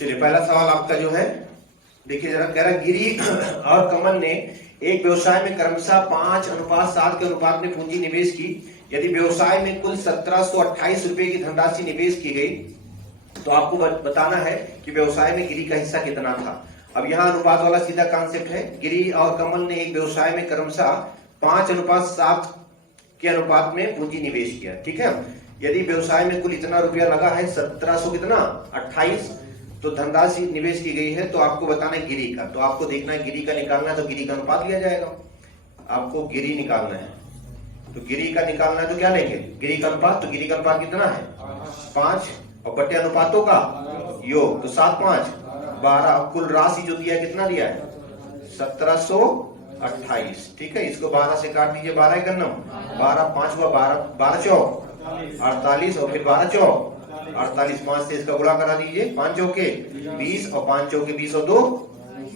चलिए पहला सवाल आपका जो है, देखिए जरा, कह रहा गिरी और कमल ने एक व्यवसाय में क्रमशः 5:7 के अनुपात में पूंजी निवेश की। यदि व्यवसाय में कुल 1728 रुपए की धनराशि निवेश की गई तो आपको बताना है कि व्यवसाय में गिरी का हिस्सा कितना था। अब यहाँ अनुपात वाला सीधा कॉन्सेप्ट है। गिरी और कमल ने एक व्यवसाय में क्रमशः 5:7 के अनुपात में पूंजी निवेश किया, ठीक है। यदि व्यवसाय में कुल इतना रुपया लगा है 1700 कितना 28, तो धनराशि निवेश की गई है, तो आपको बताना है गिरी का। तो आपको देखना है गिरी का निकालना है, तो गिरी का अनुपात लिया जाएगा। आपको गिरी निकालना है, तो गिरी का निकालना है तो क्या लेंगे, गिरी का अनुपात। तो गिरी का अनुपात कितना है 5 और बटे अनुपातों का योग, तो 7 5 12। कुल राशि जो दिया है कितना दिया है 1728, ठीक है। इसको 12 से काट दीजिए, 12 का नम 12 5 हुआ 12 12 चौक 48 और फिर 12 चौक 48, 5 से इसका गुणा करा दीजिए, 5 चौके 20 और 5 चौके 20 और 2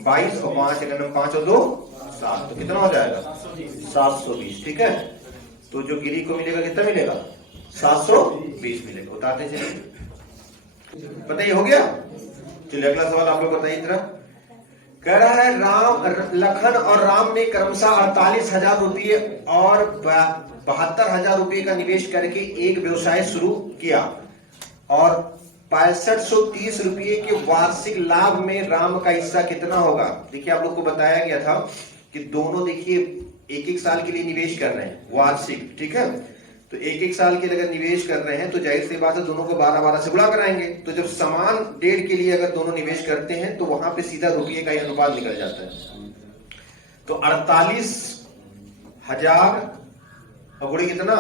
22 और 5 एकम 5 और 2 7, तो कितना हो जाएगा 720, ठीक है। तो जो गिरी को मिलेगा कितना मिलेगा 720 मिलेगा। बताते चलिए, बताइए हो गया। चलिए अगला सवाल आप लोग बताइए जरा। कह रहा है राम लखन और राम ने क्रमशः 48,000 रुपये और 72,000 रुपये का निवेश करके एक व्यवसाय शुरू किया और 6530 रुपये के वार्षिक लाभ में राम का हिस्सा कितना होगा। देखिए आप लोग को बताया गया था कि दोनों देखिए एक साल के लिए निवेश कर रहे हैं वार्षिक, ठीक है। तो एक साल के लिए अगर निवेश कर रहे हैं तो जाहिर सी बात है दोनों को 12 से गुणा कराएंगे। तो जब समान डेट के लिए अगर दोनों निवेश करते हैं तो वहां पे सीधा रुपये का ही अनुपात निकल जाता है। तो 48,000 गुणे कितना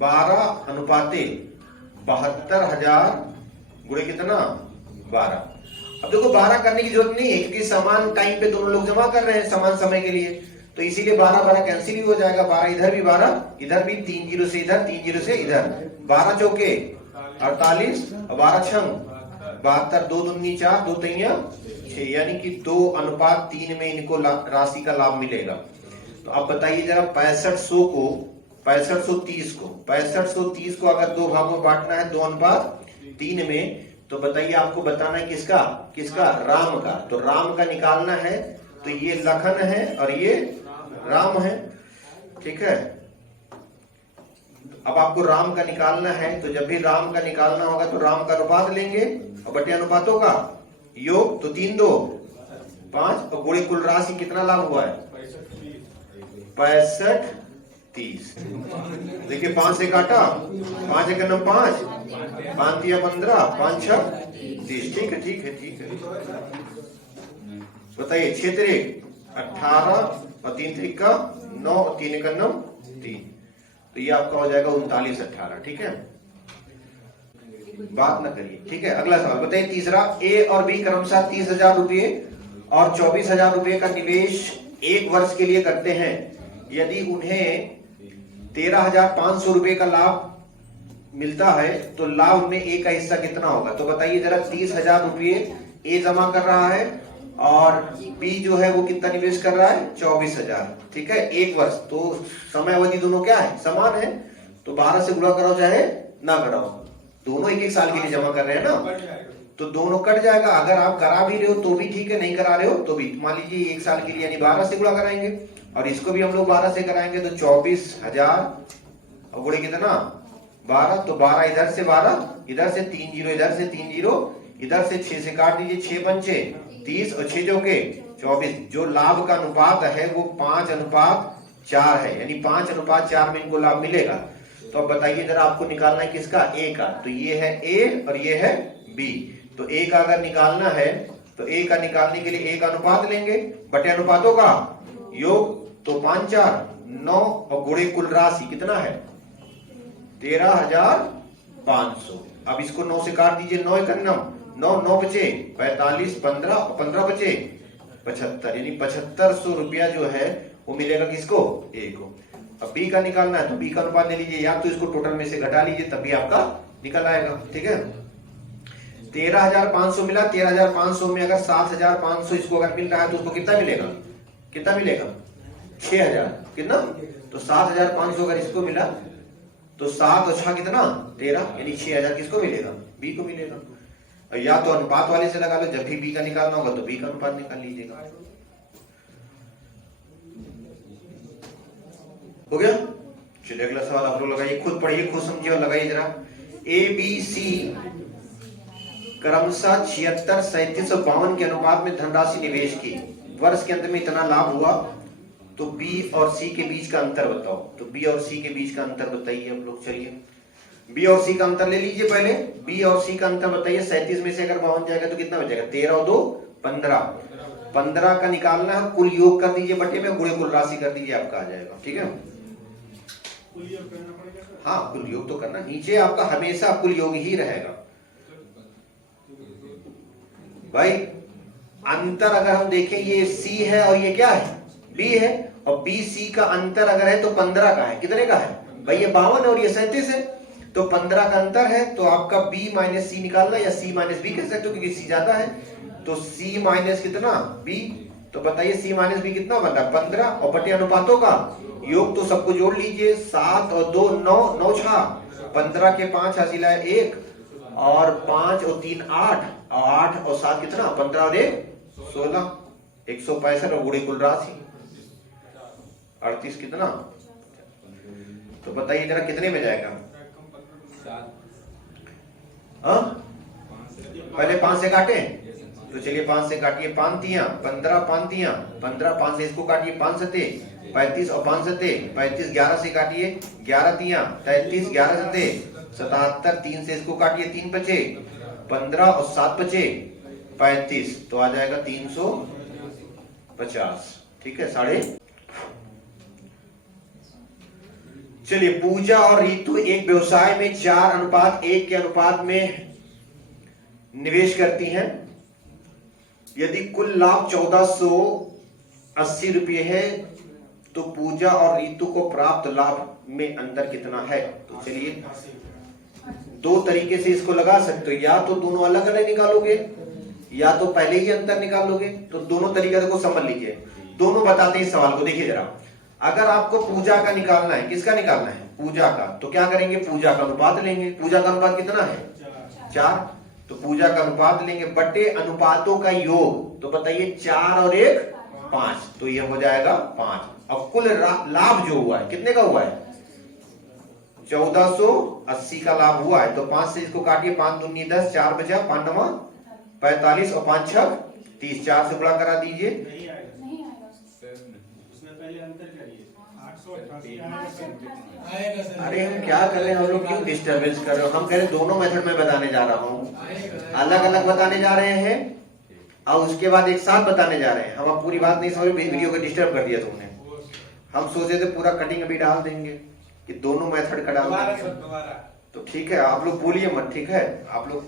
12 अनुपाते 72,000 गुणे कितना 12। अब देखो 12 करने की जरूरत नहीं है क्योंकि समान टाइम पे दोनों लोग जमा कर रहे हैं समान समय के लिए, तो इसीलिए 12 कैंसिल भी हो जाएगा। 12 इधर भी 12 इधर भी, 3 0 से इधर 3 0 से इधर, 12 चौके 48 और 12 छंग 72, 2 दूनी 4 2 तैया 6, यानी कि 2:3 में इनको राशि का लाभ मिलेगा। तो अब बताइए जरा 6530 को अगर 2 भागों में बांटना है 2:3 में, तो बताइए आपको बताना है किसका राम का। तो राम का निकालना है, तो ये लखन है और ये राम है, ठीक है। अब आपको राम का निकालना है, तो जब भी राम का निकालना होगा तो राम का अनुपात लेंगे और बटे अनुपातों का योग, तो 3 2 5 और गुणे कुल राशि कितना लाभ हुआ है 6530। देखिए 5 से काटा, 5 एक 5 5 3 15 5 6 30, ठीक है ठीक है ठीक है। बताइए 6 3 18 और 3 3 का 9 और 3 1 9 3, तो ये आपका हो जाएगा 39 18, ठीक है। बात ना करिए, ठीक है। अगला सवाल बताइए तीसरा, ए और बी क्रमशः 30,000 रुपये और 24,000 रुपये का निवेश 1 वर्ष के लिए करते हैं। यदि उन्हें 13,500 रुपये का लाभ मिलता है तो लाभ में ए का हिस्सा कितना होगा। तो बताइए जरा 30,000 रुपये ए जमा कर रहा है और बी जो है वो कितना निवेश कर रहा है 24,000, ठीक है। 1 वर्ष, तो समय अवधि दोनों क्या है समान है, तो 12 से गुणा कराओ चाहे ना कराओ, दोनों 1 साल के लिए जमा कर रहे हैं ना, तो दोनों कट जाएगा। अगर आप करा भी रहे हो तो भी ठीक है, नहीं करा रहे हो तो भी, मान लीजिए 1 साल के लिए यानी 12 से गुणा कराएंगे और इसको भी हम लोग 12 से कराएंगे, तो 24,000 और गुणे कितना 12, तो 12 इधर से 12 इधर से 3 0 इधर से 3 0 इधर से 6 से काट दीजिए, 6 पंचे 30 और 6 चौके 24। जो लाभ का अनुपात है वो 5:4 है, यानी 5:4 में इनको लाभ मिलेगा। तो अब बताइए जरा आपको निकालना है किसका ए का। तो ये है ए और ये है बी, तो ए का अगर निकालना है तो ए का निकालने के लिए ए का अनुपात लेंगे बटे अनुपातों का योग, तो 5 4 9 और गुणे कुल राशि कितना है 13,500। अब इसको 9 से काट दीजिए, 9 1 9 9 बचे 45 15 और 15 बचे 75, यानी 7500 रुपया जो है वो मिलेगा किसको ए को। अब बी का निकालना है तो बी का अनुपात ले लीजिए, या तो इसको टोटल में से घटा लीजिए तभी आपका निकल आएगा, ठीक है। 13,500 मिला, 13,500 में अगर 7,500 इसको अगर मिल रहा है तो उसको कितना मिलेगा 6,000, कितना, तो 7,500 अगर इसको मिला तो 7 और 6 कितना 13, यानी 6,000 किसको मिलेगा बी को मिलेगा। और या तो अनुपात वाले से लगा लो, जब भी बी का निकालना होगा तो बी का अनुपात निकाल लीजिएगा। हो गया। चलिए अगला सवाल आप लोग लगाइए, खुद पढ़िए, खुद समझिए और लगाइए जरा। ए बी सी क्रमशः 76, 37 और 52 के अनुपात में धनराशि निवेश की, वर्ष के अंत में इतना लाभ हुआ, तो बी और सी के बीच का अंतर बताओ। तो बी और सी के बीच का अंतर बताइए आप लोग। चलिए बी और सी का अंतर ले लीजिए पहले। बी और सी का अंतर बताइए। 37 में से अगर 52 जाएगा तो कितना बचेगा? 13 और 2 15। 15 का निकालना है, कुल योग कर दीजिए बटे में, गुणे कुल राशि कर दीजिए, आपका आ जाएगा। ठीक है, हाँ कुल योग तो करना, नीचे आपका हमेशा कुल योग ही रहेगा भाई। अंतर अगर हम देखें, ये सी है और ये क्या है? बी है। और बी सी का अंतर अगर है तो 15 का है। कितने का है भाई? ये 52 और ये 37 है, तो 15 का अंतर है। तो आपका बी माइनस सी निकालना, या सी माइनस बी कह सकते हो क्योंकि सी ज्यादा है। तो सी माइनस कितना? बी। तो बताइए सी माइनस बी कितना बनता है? 15 और बटे अनुपातों का योग तो सबको जोड़ लीजिए। 7 और 2 9, 9 6 15 के 5 हासिल है 1, और 5 और 3 8, और 8 और 7 कितना? 15 और 1 16, 165 और गुणे कुल राशि 38 कितना? तो बताइए जरा कितने में जाएगा? पहले 5 से काटे, तो चलिए 5 से काटिए। 5 तियां 15, 5 तियां 15, 5 से इसको काटिए, 5 सते 35 और 5 सते 35, 11 से काटिए, 11 तियां 33, 11 सते 77, 3 से इसको काटिए, 3 बचे 15 और 7 बचे 35, तो आ जाएगा 350। ठीक है, साढ़े। चलिए पूजा और रीतु एक व्यवसाय में 4:1 के अनुपात में निवेश करती हैं। यदि कुल लाभ 1480 रुपये है, तो पूजा और रीतु को प्राप्त लाभ में अंतर कितना है? तो चलिए दो तरीके से इसको लगा सकते हो, या तो दोनों अलग अलग निकालोगे, या तो पहले ही अंतर निकालोगे। तो दोनों तरीका को समझ लीजिए, दोनों बताते हैं इस सवाल को। देखिए जरा, अगर आपको पूजा का निकालना है, किसका निकालना है? पूजा का, तो क्या करेंगे? पूजा का अनुपात लेंगे। पूजा का अनुपात कितना है? 4। तो पूजा का अनुपात लेंगे बटे अनुपातों का योग, तो बताइए 4 और 1 5, तो ये हो जाएगा 5। और कुल लाभ जो हुआ है कितने का हुआ है? 1480 का लाभ हुआ है। तो 5 से इसको काटिए, 5 दूनी 10, 4 बचा, 5 9 45 और 5 6 30, 4 से गुणा करा दीजिए। अरे हम क्या कर रहे हैं, हम लोग क्यों डिस्टर्बेंस कर रहे हो? हम कह रहे दोनों मेथड में बताने जा रहा हूँ, अलग अलग बताने जा रहे हैं और उसके बाद एक साथ बताने जा रहे हैं। हम अब पूरी बात नहीं समझ, वीडियो को डिस्टर्ब कर दिया तुमने। हम सोचे थे पूरा कटिंग अभी डाल देंगे कि दोनों मेथड का डाल देंगे, तो ठीक है आप लोग बोलिए मत, ठीक है आप लोग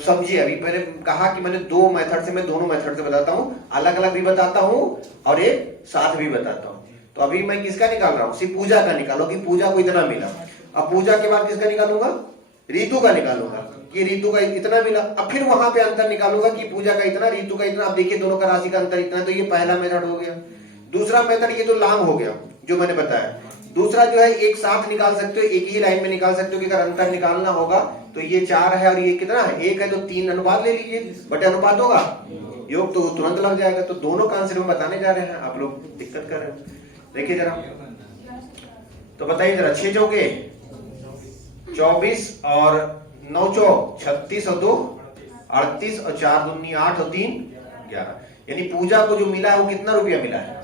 समझिए। अभी मैंने कहा कि मैंने 2 मेथड से, मैं दोनों मेथड से बताता हूँ, अलग अलग भी बताता हूँ और एक साथ भी बताता हूँ। तो अभी मैं किसका निकाल रहा हूँ? सिर्फ पूजा का निकालो कि पूजा को इतना मिला। अब पूजा के बाद किसका निकालूंगा? रीतु का निकालूंगा कि रीतु का इतना मिला। अब फिर वहां पे अंतर निकालूंगा कि पूजा का इतना, रीतु का इतना। अब देखिए दोनों का राशि का अंतर इतना है, तो ये पहला मेथड हो गया। दूसरा मेथड ये तो लाभ हो गया जो मैंने बताया। दूसरा जो है एक साथ निकाल सकते हो, एक ही लाइन में निकाल सकते हो कि अगर अंतर निकालना होगा तो ये 4 है और ये कितना है? 1 है, तो 3 अनुपात ले लीजिए, बटे अनुपात होगा योग, तो तुरंत लग जाएगा। तो दोनों का आंसर हम बताने जा रहे हैं, आप लोग दिक्कत कर रहे हैं। देखिए जरा, तो बताइए जरा, 6 चौके 24 और 9 चौक 36 और 2 38 और 4 दूनी 8 और 3 11। यानी पूजा को जो मिला है वो कितना रुपया मिला है?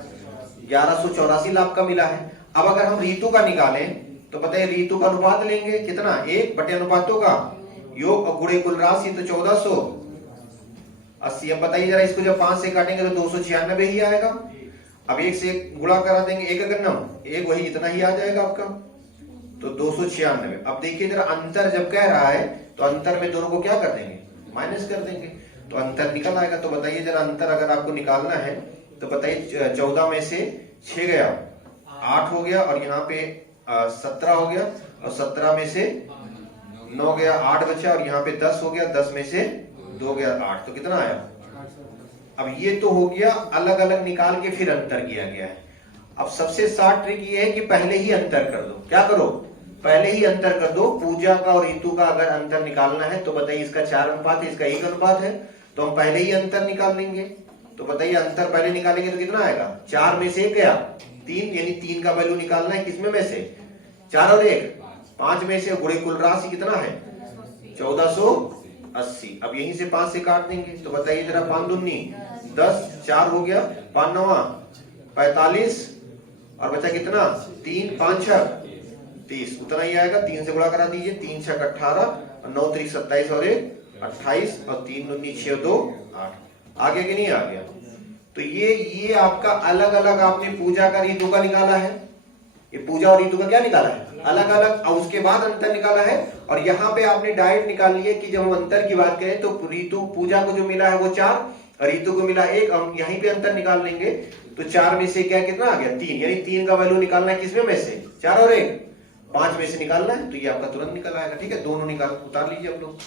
1184 लाख का मिला है। अब अगर हम रीतु का निकालें तो बताइए रीतु का अनुपात लेंगे कितना? 1 बटे अनुपातों का योग और गुणे कुल राशि, तो 1480। अब बताइए जरा, इसको जब 5 से काटेंगे तो 296 ही आएगा। अब 1 से गुणा करा देंगे, 1 अगर ना 1 वही इतना ही आ जाएगा आपका, तो 296। अब देखिए जरा, अंतर जब कह रहा है तो अंतर में दोनों को क्या कर देंगे? माइनस कर देंगे, तो अंतर निकल आएगा। तो बताइए जरा, अंतर अगर आपको निकालना है तो बताइए 14 में से 6 गया 8 हो गया, और यहाँ पे 17 हो गया, और 17 में से 9 गया 8 बचा, और यहाँ पे 10 हो गया, 10 में से 2 गया 8, तो कितना आया? अब ये तो हो गया अलग अलग निकाल के फिर अंतर किया गया है। अब सबसे शॉर्ट ट्रिक ये है कि पहले ही अंतर कर दो। क्या करो? पहले ही अंतर कर दो। पूजा का और ऋतु का अगर अंतर निकालना है तो बताइए, इसका 4 अनुपात है, इसका 1 अनुपात है, तो हम पहले ही अंतर निकाल लेंगे। तो बताइए अंतर पहले निकालेंगे तो कितना आएगा, 4 में से 1 गया 3, यानी 3 का वैल्यू निकालना है किसमें में से, 4 और 1 5 में से, गुणे कुल राशि कितना है 1480। अब यहीं से 5 से काट देंगे तो बताइए जरा, 5 दूनी 10, 4 हो गया, 5 नवा 45 और बचा कितना 3, 5 6 30, उतना ही आएगा। 3 से गुणा करा दीजिए, 3 6 18 और 9 3 27 और 1 28 और 3 दूनी 6 2 8। आ गया कि नहीं आ गया। तो ये आपका अलग अलग आपने पूजा का ऋतु का निकाला है, ये पूजा और ऋतु का क्या निकाला है अलग अलग, और उसके बाद अंतर निकाला है। और यहाँ पे आपने डायरेक्ट निकाल लिए कि जब हम अंतर की बात करें तो ऋतु पूजा को जो मिला है वो 4 और ऋतु को मिला 1, हम यहीं पे अंतर निकाल लेंगे तो 4 में से क्या कितना आ गया 3, यानी 3 का वैल्यू निकालना है किसमें में से, 4 और 1 5 में से निकालना है, तो ये आपका तुरंत निकल आएगा। ठीक है, दोनों निकाल उतार लीजिए आप लोग।